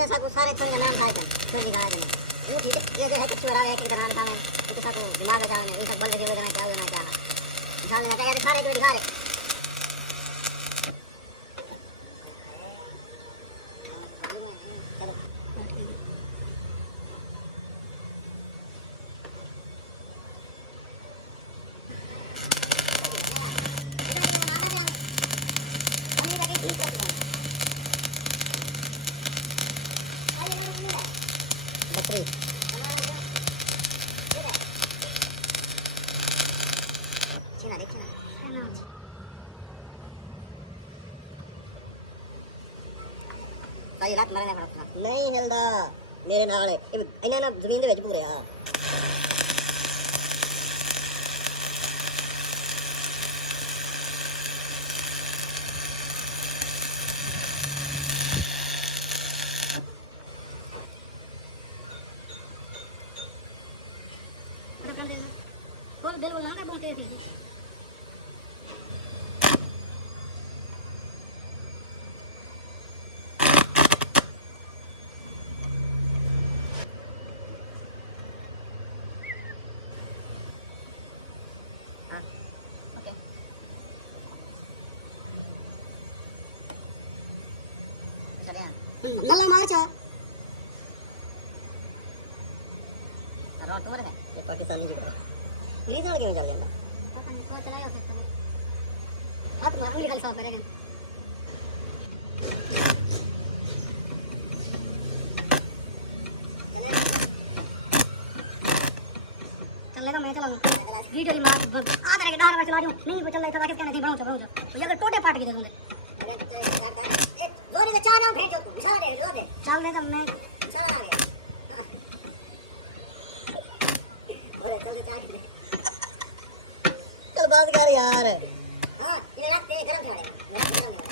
साको सारे छोरे नाम खाए थे छोरी का आदमी ये ठीक है ये जो है कुछ बड़ा है कि तरह का है ये तो साको दिमाग का है ये सब बोल के हो जाना क्या इंसान ने कहा सारे को दिखा रहे बकरी चीना देखिए ना सारी रात मरने पड़ा नहीं हिलदा मेरे नाल इन्हां ना जमीन दे विच पूरे हां बोल दिल बोलना का बोलते थे नल्ला मार्च रोड तुम्हारे है ये पाकिस्तानी जी का ये चल के चल गया पता नहीं कौन चलाया सकता है हाथ मार उंगली खाली साफ करेगा चलेगा मैं चलाऊंगा वीडियो मार आधा के डाल चला रही हूं नहीं वो चल रहा था कैसे नहीं बनाऊं तो ये अगर टोटे फाट के दे दूंगे लोरी का चाना भेजो तू चल दे चल दे तब मैं चल आ गया चल बात कर यार हां ये रखते हैं गरम छोड़े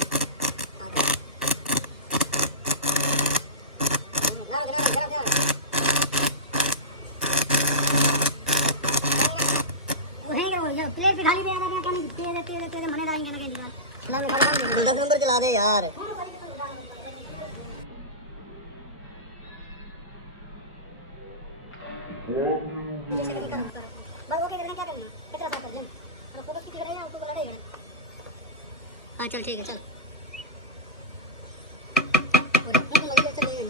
प्लेट भी खाली दे आ रहा पानी तेरे मने डालेंगे ना के निकाल चला मैं खड़ा 10 नंबर चला दे यार बस ओके करना क्या करना कितना साफ कर ले और फोटो खींच रहे हैं उसको लड़ाई हां चल ठीक है चल और फोटो लगे चल ले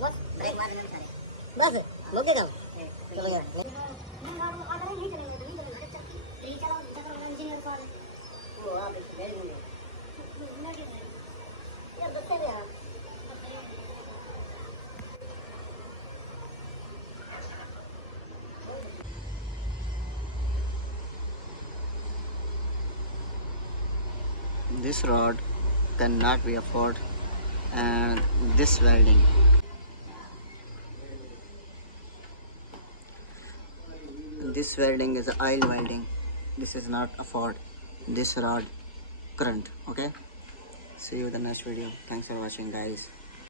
बस ब्रेक मार देना सारे बस लोगे जाओ चलो यार नहीं गाड़ी आगे नहीं चलेंगे तो नहीं चलेंगे चलती यही चलाओ इंजीनियर को वो आप भेज देंगे यार बच्चे दे यार This rod cannot be afford and this welding is oil welding. This is not afford this rod current. Okay, see you in the next video. Thanks for watching guys.